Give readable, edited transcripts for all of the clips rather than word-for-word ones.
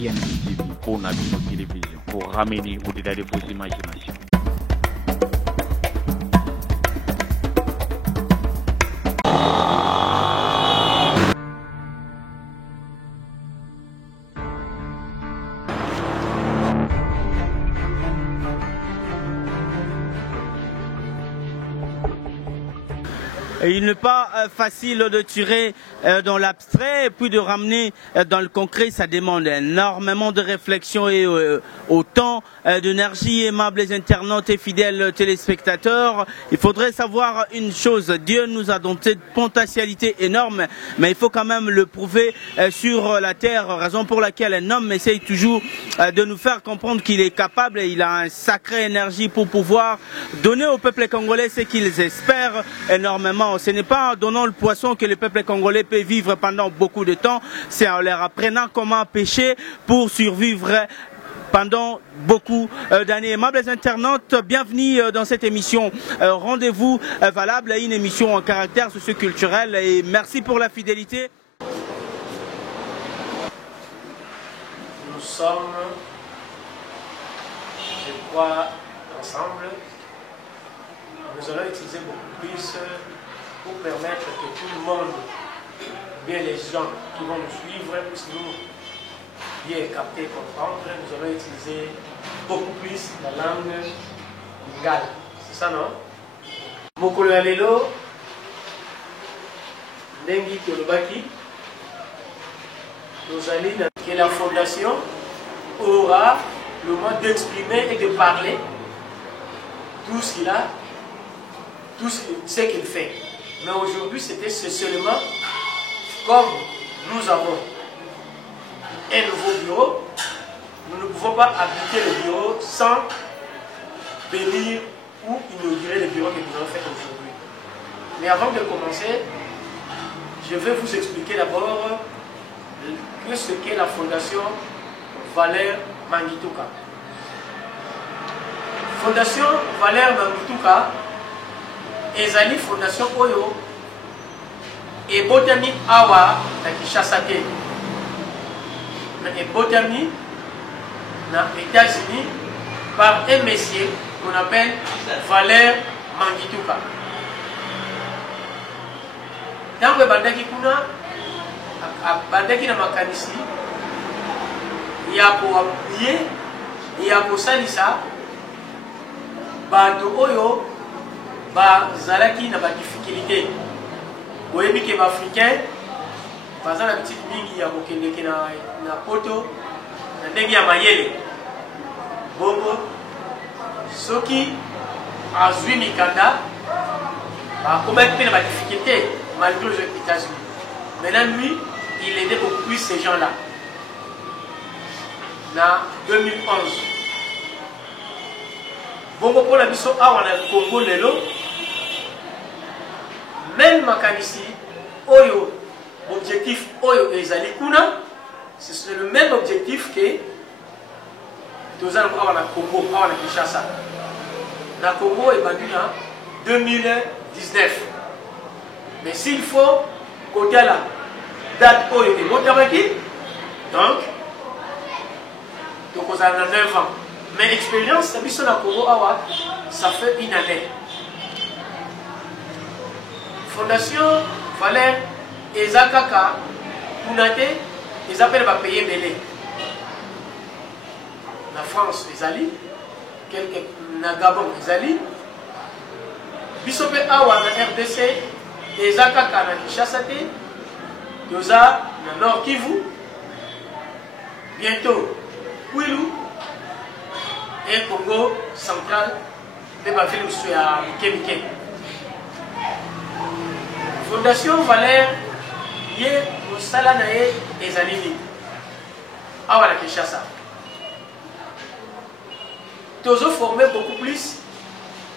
Ariane TV pour Nabino Télévision, pour ramener au-delà de vos imaginations. Il n'est pas facile de tirer dans l'abstrait et puis de ramener dans le concret. Ça demande énormément de réflexion et autant d'énergie. Aimables internautes et fidèles téléspectateurs, il faudrait savoir une chose. Dieu nous a donné cette potentialité énorme, mais il faut quand même le prouver sur la terre, raison pour laquelle un homme essaye toujours de nous faire comprendre qu'il est capable et il a une sacrée énergie pour pouvoir donner au peuple congolais ce qu'ils espèrent énormément. Ce n'est pas en donnant le poisson que le peuple congolais peut vivre pendant beaucoup de temps, c'est en leur apprenant comment pêcher pour survivre pendant beaucoup d'années. Aimables internautes, bienvenue dans cette émission Rendez-vous valable, une émission en caractère socioculturel et merci pour la fidélité. Nous sommes, je crois, ensemble. Nous allons utiliser beaucoup plus pour permettre que tout le monde, bien les gens qui vont nous suivre, puissent nous bien capter, comprendre. Nous allons utiliser beaucoup plus la langue lingala. C'est ça, non? Mokolo ya lelo, Ndengi Tolobaki, Tozali, que la fondation aura le moyen d'exprimer et de parler tout ce qu'il a, tout ce qu'il fait. Mais aujourd'hui, c'était seulement comme nous avons un nouveau bureau, nous ne pouvons pas habiter le bureau sans bénir ou inaugurer le bureau que nous allons faire aujourd'hui. Mais avant de commencer, je vais vous expliquer d'abord ce qu'est la fondation Valère Mangituka. Fondation Valère Mangituka ezali fondation oyo ebotami awa na Kinshasa te, mais ebotami na États-Unis par un monsieur qu'on appelle Valère Mangituka. Tango bandaki kuna bandaki na makanisi ya koapuye ya kosalisa bato oyo bazalaki na ba difficulté. Boyebi ke ba africain baza na petite mingi ya kokendeke na poto na ndenge ya mayele. Bongo soki azwi mikanda bakomaki mpe na ba difficulté malgré les États-Unis. Maintenant lui, il aidait beaucoup plus ces gens-là. Na 2011. Bongo pour la mission awa na Congo lelo, même makanisi oyo objectif oyo ezali kuna, c'est le même objectif que tozana awa na Congo, awa na Kinshasa. Na Congo et Banduna 2019. Mais s'il faut côté là date oyo et motamaki, donc on a 9 ans. Mais l'expérience, ça fait une année. Fondation Valère Ezakaka, Kunate, ils appellent à payer Belé. La France, les alliés, quelques Nagabon, les alliés. Bisope Awa, la RDC, Ezakaka, na Kinshasa, Yoza, na Nord Kivu, bientôt, Kwilu, et Congo central de ma ville où à Mike. Fondation Valère y est au Salanae et Zanini. À la Kinshasa. Tozo formé beaucoup plus.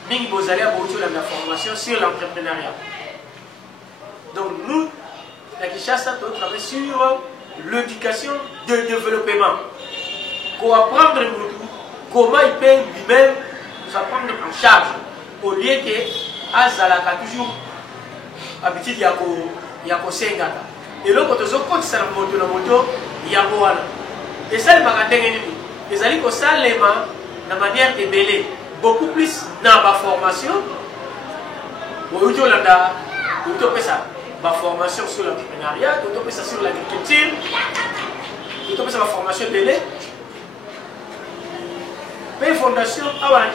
Mingi Bozali a beaucoup de la formation sur l'entrepreneuriat. Donc nous, la Kinshasa, nous travaillons sur l'éducation de développement. Pour apprendre comment il peut lui-même nous apprendre en charge au lieu que Azalaka toujours habitude Yako Sengata. Et là, quand on compte ça la moto, Yakoana. Et ça, les alliés, ça, de manière ébélée, beaucoup plus dans ma formation. Ma formation sur l'entrepreneuriat, sur l'agriculture, ma formation ébélée. Mais fondation, a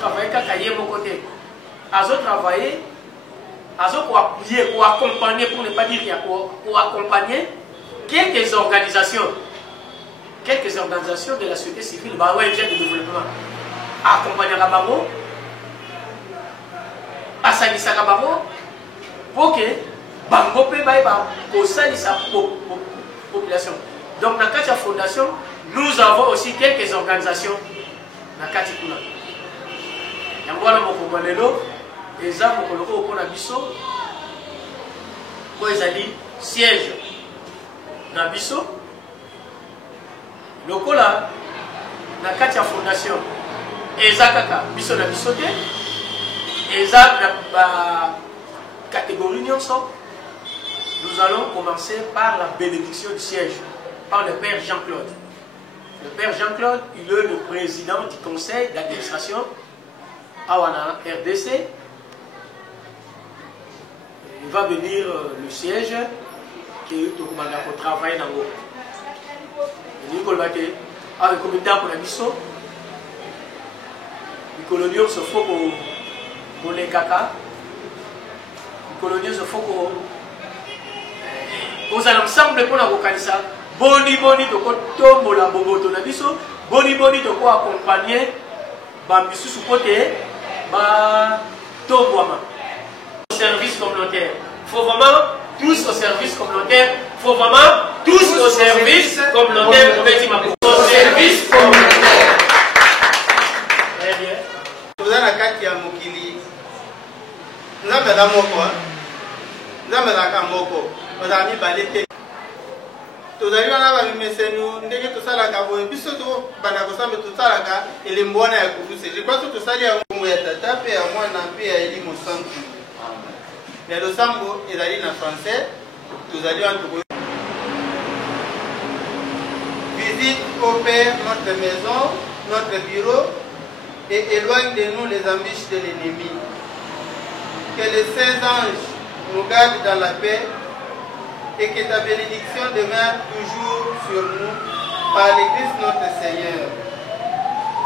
travaillé à mon côté. A travaillé, pour appuyer, pour accompagner, pour ne pas dire pour accompagner quelques organisations de la société civile, ONG de développement. Accompagner Rabaro, à Salissa Rabaro, pour que Bango pour sa population. Donc, dans la fondation, nous avons aussi quelques organisations. Dans la Katikuna. Il y a un Mokobalelo, et ça, Mokoloko, Okonabiso, pour les alliés, siège Nabiso. Le Kola, dans la fondation, et ça, Kaka, Biso Nabisote, et ça, la catégorie nous allons commencer par la bénédiction du siège, par le Père Jean-Claude. Le Père Jean-Claude, il est le président du conseil d'administration à Wana RDC. Il va venir le siège qui est pour travailler dans le Nicole avec le comité pour la mission. Les coloniaux se font pour les caca. Les coloniaux se font pour ensemble pour la vocalisa. Boni de kotombo la boboto na biso, boni de quoi accompagner bambisu sous côté ba tobwama. Service communautaire. Faut vraiment tous au service communautaire. Faut vraiment tous au service communautaire. Au service communautaire. Très bien. Vous avez la carte qui a mokili. Nous avons la moko. Nous avons la moko. Nous avons mis balé. Tozali wana bamimesenu ndenge tosalaka boye biso to bana kosamba tosalaka elembwana ya kuduse. Je crois que tosali ya ngumu ya tata pe ya mwana pe ya eli mosantu. Mais le sambo ezali na français tozali wana tokoyo. Visite au Père notre maison, notre bureau et éloigne de nous les embûches de l'ennemi. Que les saints anges nous gardent dans la paix et que ta bénédiction demeure toujours sur nous par le Christ notre Seigneur.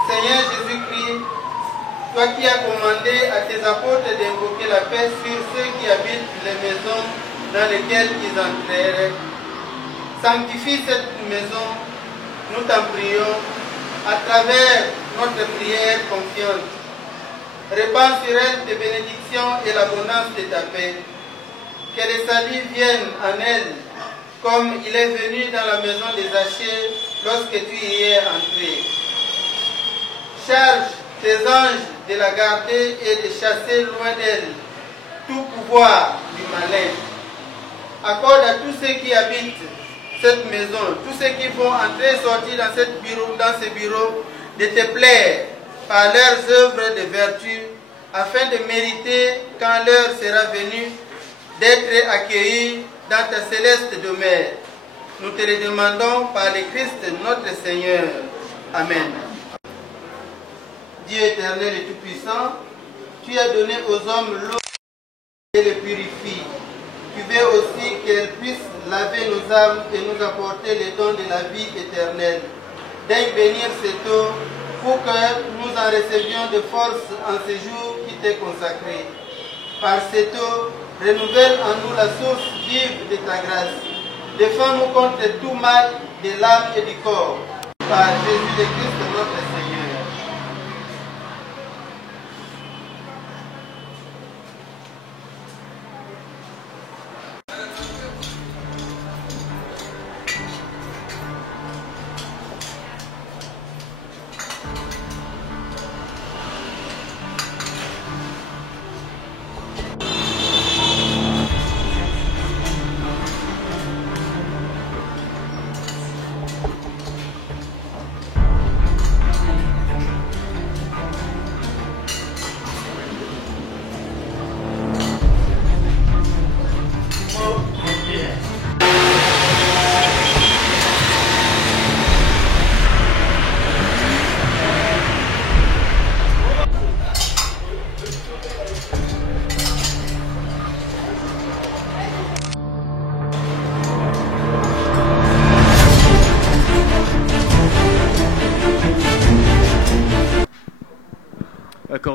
Seigneur Jésus-Christ, toi qui as commandé à tes apôtres d'invoquer la paix sur ceux qui habitent les maisons dans lesquelles ils entreraient, sanctifie cette maison, nous t'en prions, à travers notre prière confiante. Répands sur elle tes bénédictions et l'abondance de ta paix. Que le salut vienne en elle, comme il est venu dans la maison des Zachée lorsque tu y es entré. Charge tes anges de la garder et de chasser loin d'elle tout pouvoir du malin. Accorde à tous ceux qui habitent cette maison, tous ceux qui vont entrer et sortir dans ce bureau, de te plaire par leurs œuvres de vertu, afin de mériter, quand l'heure sera venue, d'être accueillis dans ta céleste demeure. Nous te le demandons par le Christ notre Seigneur. Amen. Dieu éternel et tout-puissant, tu as donné aux hommes l'eau et les purifie. Tu veux aussi qu'elle puisse laver nos âmes et nous apporter les dons de la vie éternelle. Daigne bénir cette eau pour que nous en recevions de force en ce jour qui t'est consacré. Par cette eau, renouvelle en nous la source vive de ta grâce. Défends-nous contre tout mal de l'âme et du corps. Par Jésus le Christ notre Seigneur.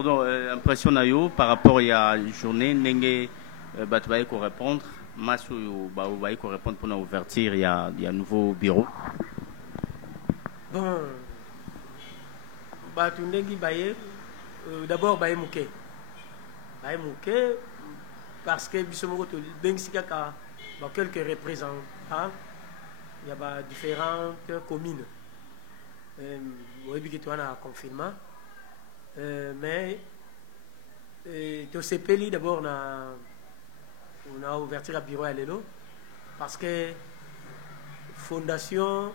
pardon, impression nayo par rapport à la journée, n'engé batbaye qu'on répondre, massou baye qu'on répondre pour l'ouverture, il y a un nouveau bureau. Bon, batu n'engi baye, d'abord baye mouké, parce que bisomoko to bensika ka quelques représentants, il y a différentes communes. Oui, que tu as un confinement. Mais au CPLI d'abord on a ouvert un bureau à l'élo parce que fondation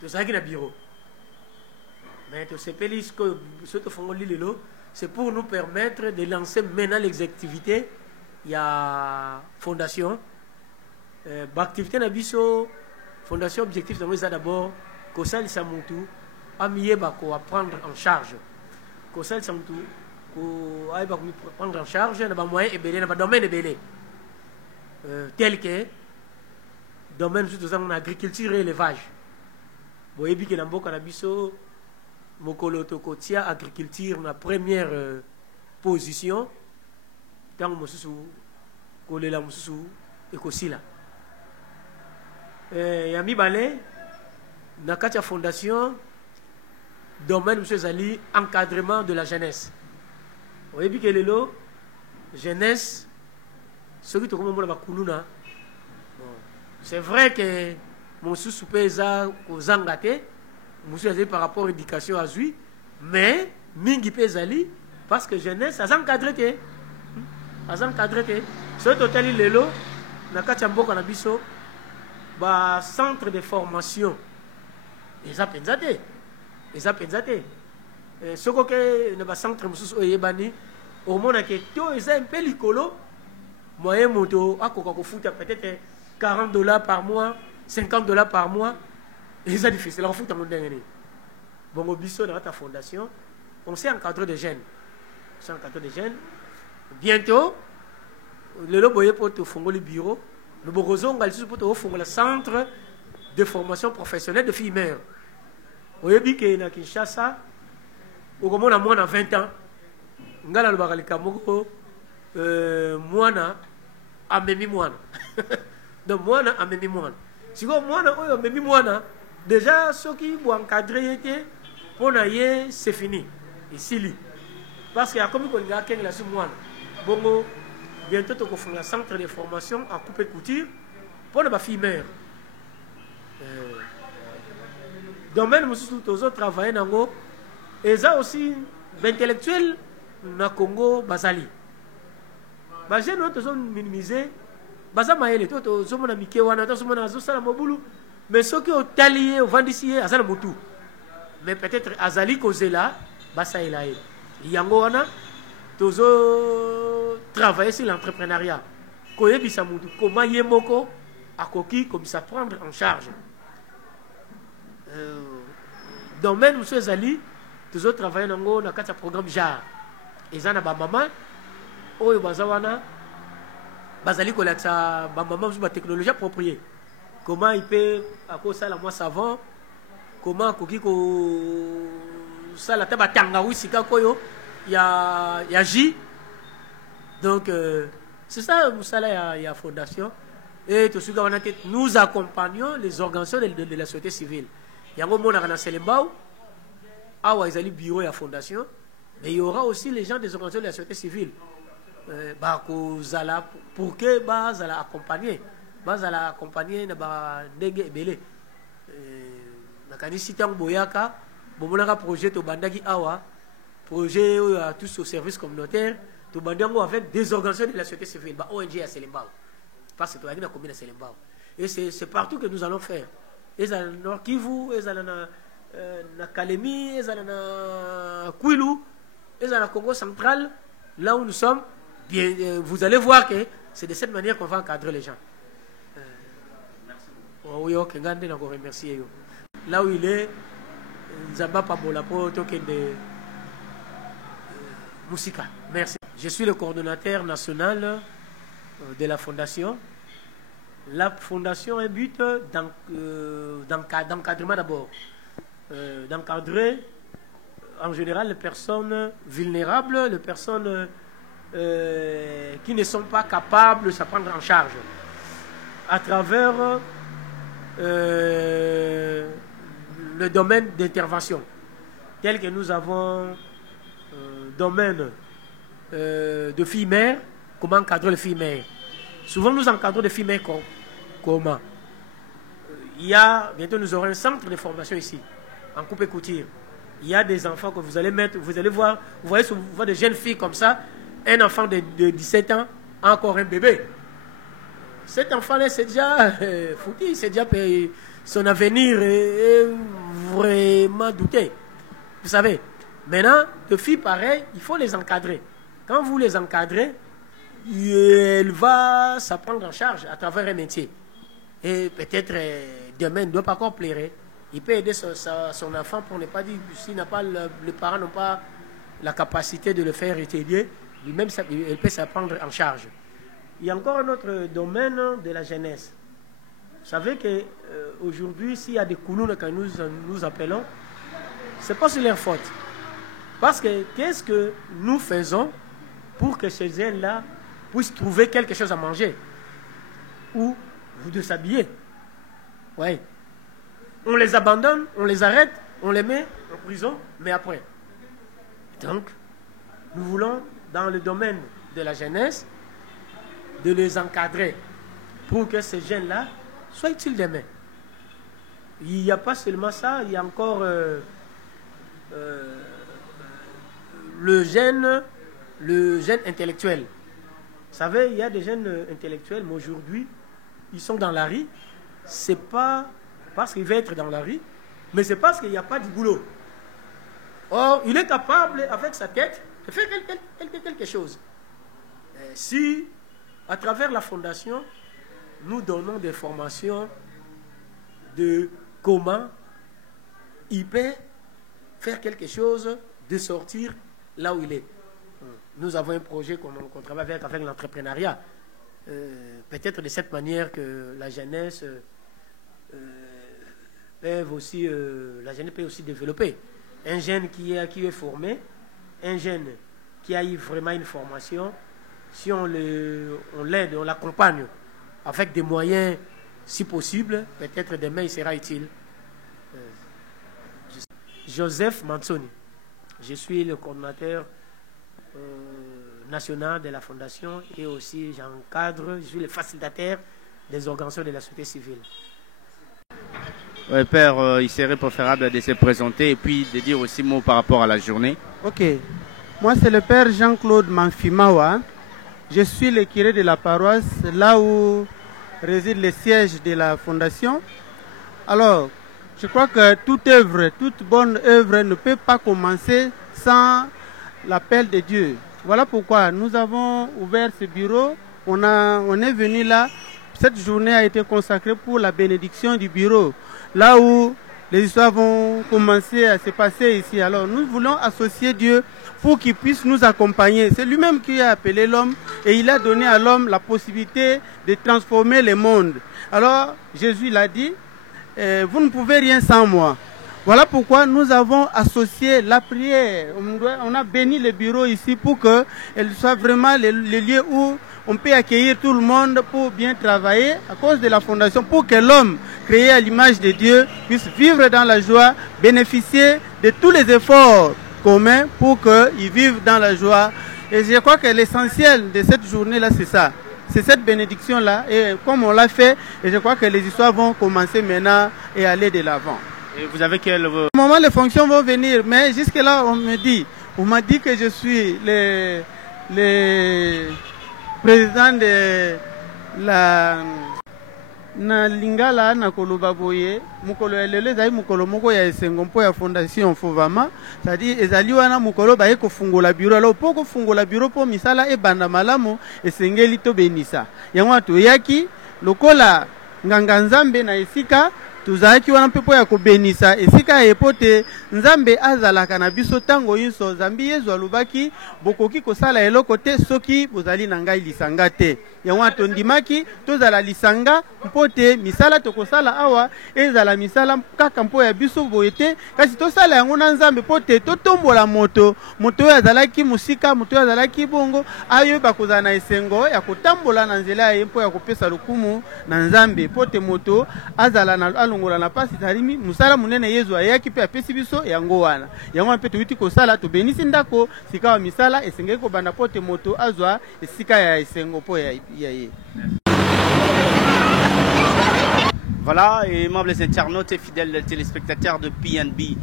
tu sais qu'il y a un bureau mais au CPLI ce que font l'élo c'est pour nous permettre de lancer maintenant les activités. Il y a fondation activité na biso fondation objectif d'abord que ça il s'amutu amiyeba ko prendre en charge ko sel samtu ko ayba ko prendre en charge na ba moyen ebele na ba domaine ebele tel que domaine surtout en agriculture et élevage boyebi ke na mboka na biso mokolo to kotia agriculture na première position tant mosusu ko lela mosusu ekosila ya mibale na kati fondation domaine monsieur Zali encadrement de la jeunesse. Vous voyez que lelo jeunesse ce qui te comme la kuluna. C'est vrai que mon sous-pesa aux engagés monsieur Zali par rapport à l'éducation à Zui mais mingi pezali parce que jeunesse a encadré que ce total lelo na kati mboka na biso ba centre de formation les apenzate ce que ne va centre mususu oyebani au monde que to est un peu licolo moyen moto akoka ko futa peut-être $40 par mois, $50 par mois et c'est difficile on futa mon ndengeni bon biso dans ta fondation on s'est encadré de jeunes bientôt le loboye pour te fongoli bureau le borozo ngal pour te fongola centre de formation professionnelle de filles mères. Oyebi ke na Kinshasa okomona mwana 20 ans ngala lobaka likamoko mwana amemi mwana donc mwana amemi mwana siko mwana oyo amemi mwana déjà soki bo encadrer yete pona ye c'est fini ici parce que akomi ko nga kenga su mwana bongo bientôt to ko fondre centre de formation en coupe et couture pour les filles mères. Domaine mususu tozo travailler nango et ça aussi intellectuel na Congo bazali ba jeune tozo minimiser baza mayele to zo mona mike wana to zo mona zo sala mobulu mais ceux qui ont talié au vendicier azala mutu mais peut-être azali kozela basa elaye yango wana tozo travailler sur l'entrepreneuriat koyebisa mutu comment yemoko akoki comme ça prendre en charge domaine monsieur Zali toujours travailler nango na kati programme JAR ezana ba mama oyo bazawana bazali ko laksa ba mama sur ba technologie appropriée comment il peut akosa la moi savant comment koki ko sala taba tangawi sika koyo ya J donc c'est ça musala ya fondation et tout ce que nous accompagnons les organisations de la société civile. Il y a un moment dans Selembao, il y a un bureau et la fondation, mais il y aura aussi les gens des organisations de la société civile. Pour que vous accompagner, Ndenge Ebele. Nakani Sitang Boyaka, Bomonaka projet au Bandagi Awa, projet à tous aux services communautaires, tout Bandango avec des organisations de la société civile, ONG à Selembao. Parce que tu as dit combien de Selembao. Et c'est partout que nous allons faire. Et ça na Kivu, et ça na Kalemi, et ça na Kwilu, et ça na Congo central, là où nous sommes, bien, vous allez voir que c'est de cette manière qu'on va encadrer les gens. Merci beaucoup. Oui, ok, Ngande n'a encore remercié. Là où il est, Nzamba Pabola pour token de Moussika. Merci. Je suis le coordonnateur national de la fondation. La fondation a un but d'encadrement d'abord. D'encadrer en général les personnes vulnérables, les personnes qui ne sont pas capables de se prendre en charge à travers le domaine d'intervention, tel que nous avons domaine de filles-mères, comment encadrer les filles-mères. Souvent nous encadrons des filles-mères comment? Il y a, bientôt nous aurons un centre de formation ici, en coupe et couture. Il y a des enfants que vous allez mettre, vous allez voir, vous voyez souvent des jeunes filles comme ça, un enfant de 17 ans, encore un bébé. Cet enfant-là, c'est déjà foutu, c'est déjà payé. Son avenir est vraiment douté. Vous savez, maintenant, de filles pareilles, il faut les encadrer. Quand vous les encadrez, elle va s'apprendre en charge à travers un métier. Et peut-être demain, il ne doit pas encore plaire. Il peut aider son enfant pour ne pas dire, si les parents n'ont pas la capacité de le faire étudier, lui-même, elle peut s'apprendre en charge. Il y a encore un autre domaine de la jeunesse. Vous savez qu'aujourd'hui, s'il y a des koulounes que nous appelons, ce n'est pas sur leur faute. Parce que qu'est-ce que nous faisons pour que ces jeunes-là puissent trouver quelque chose à manger ou de s'habiller? Oui. On les abandonne, on les arrête, on les met en prison, mais après. Donc, nous voulons, dans le domaine de la jeunesse, de les encadrer pour que ces jeunes-là soient utiles demain. Il n'y a pas seulement ça, il y a encore le jeune intellectuel. Vous savez, il y a des jeunes intellectuels, mais aujourd'hui, ils sont dans la rue. Ce n'est pas parce qu'il veut être dans la rue, mais c'est parce qu'il n'y a pas de boulot. Or, il est capable, avec sa tête, de faire quelque chose. Si, à travers la fondation, nous donnons des formations de comment il peut faire quelque chose, de sortir là où il est. Nous avons un projet qu'on travaille avec l'entrepreneuriat. Peut-être de cette manière que la jeunesse la jeunesse peut aussi développer. Un jeune qui est formé, un jeune qui a eu vraiment une formation, si on l'aide, on l'accompagne avec des moyens, si possible, peut-être demain il sera utile. Joseph Mansoni, je suis le coordinateur national de la fondation et aussi je suis le facilitateur des organisations de la société civile. Ouais, Père, il serait préférable de se présenter et puis de dire aussi mot par rapport à la journée. Ok. Moi, c'est le Père Jean-Claude Manfimawa. Je suis le curé de la paroisse, là où réside le siège de la fondation. Alors, je crois que toute bonne œuvre ne peut pas commencer sans l'appel de Dieu. Voilà pourquoi nous avons ouvert ce bureau. On est venu là. Cette journée a été consacrée pour la bénédiction du bureau, là où les histoires vont commencer à se passer ici. Alors nous voulons associer Dieu pour qu'il puisse nous accompagner. C'est lui-même qui a appelé l'homme et il a donné à l'homme la possibilité de transformer le monde. Alors Jésus l'a dit, vous ne pouvez rien sans moi. Voilà pourquoi nous avons associé la prière. On a béni le bureau ici pour qu'elle soit vraiment le lieu où on peut accueillir tout le monde pour bien travailler à cause de la fondation, pour que l'homme créé à l'image de Dieu puisse vivre dans la joie, bénéficier de tous les efforts communs pour qu'il vive dans la joie. Et je crois que l'essentiel de cette journée-là, c'est ça. C'est cette bénédiction-là. Et comme on l'a fait, et je crois que les histoires vont commencer maintenant et aller de l'avant. Et vous avez quel... Au moment, les fonctions vont venir, mais jusque-là, on m'a dit que je suis le président de la na lingala na koloba boye mukolo elele zai mukolo moko ya esengo mpo ya fondation Fovama, c'est-à-dire ezali wana mukolo baye ko fungola bureau. Alors poko fungola bureau po misala e banda malamu esengeli to benisa yango to yaki lokola nganga nzambe na esika tozalaki wana mpe mpo ya kobenisa esika epo te nzambe azalaka na biso ntango nyonso. Nzambe Yesu alobaki bokoki kosala eloko te soki bozali na ngai lisanga te. Yango wana tondimaki tozala lisanga mpo te misala tokosala awa ezala misala kaka mpo ya biso boye te, kasi tosala yango na nzambe mpo te totombola moto oyo azalaki mosika, moto oyo azalaki bongo ayoba kozala na esengo ya kotambola na nzela ya ye mpo ya kopesa lokumu na nzambe, mpo te moto azala alongola na pasi ezali mosala monene Yesu ayaki mpe apesi biso yango wana. Yango wana mpe toyuti kosala tobenisi ndako sika wa misala esengeli kobanda mpo te moto azwa esika ya esengo mpo ya ye. Voilà, aimables internautes et fidèles téléspectateurs de PNB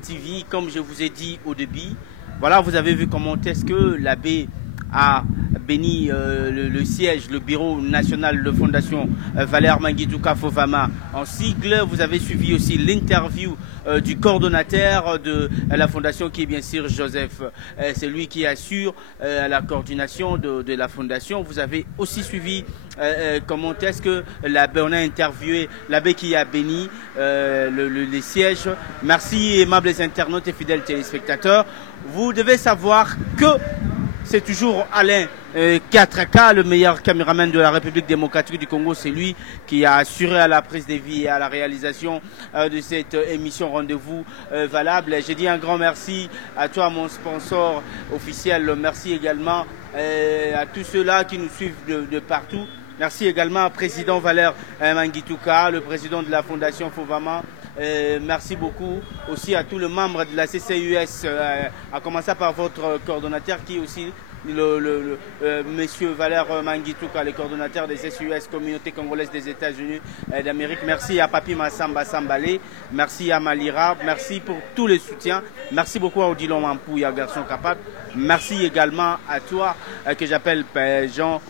TV, comme je vous ai dit au début, voilà, vous avez vu comment est-ce que l'abbé a béni le siège, le bureau national de Fondation Valère Mangituka Fofama en sigle. Vous avez suivi aussi l'interview du coordonnateur de la Fondation qui est bien sûr Joseph. C'est lui qui assure la coordination de la Fondation. Vous avez aussi suivi comment est-ce que l'abbé, on a interviewé l'abbé qui a béni les sièges. Merci aimables internautes et fidèles téléspectateurs. Vous devez savoir que c'est toujours Alain 4K, le meilleur caméraman de la République démocratique du Congo. C'est lui qui a assuré à la prise des vies et à la réalisation de cette émission Rendez-vous Valable. J'ai dit un grand merci à toi, mon sponsor officiel. Merci également à tous ceux-là qui nous suivent de partout. Merci également au président Valère Mangituka, le président de la Fondation Fofama. Merci beaucoup aussi à tous les membres de la CCUS, à commencer par votre coordonnateur qui est aussi monsieur Valère Mangituka, le coordonnateur des CCUS, Communauté Congolaise des États-Unis d'Amérique. Merci à Papi Massamba Sambalé, merci à Malira, merci pour tous les soutiens. Merci beaucoup à Odilon Mampouya, garçon capable. Merci également à toi que j'appelle Jean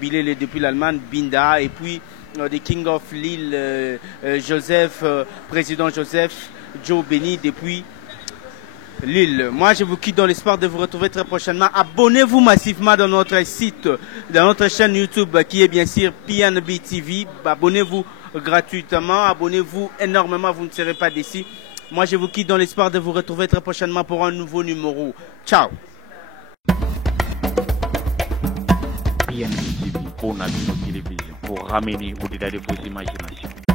Bilele depuis l'Allemagne, Binda, et puis The King of Lille, Joseph, président Joseph, Joe Béni depuis Lille. Moi, je vous quitte dans l'espoir de vous retrouver très prochainement. Abonnez-vous massivement dans notre site, dans notre chaîne YouTube qui est bien sûr PNB TV. Abonnez-vous gratuitement, abonnez-vous énormément, vous ne serez pas déçus. Moi, je vous quitte dans l'espoir de vous retrouver très prochainement pour un nouveau numéro. Ciao. PNB TV pour National Télévision, pour ramener au-delà de vos imaginations.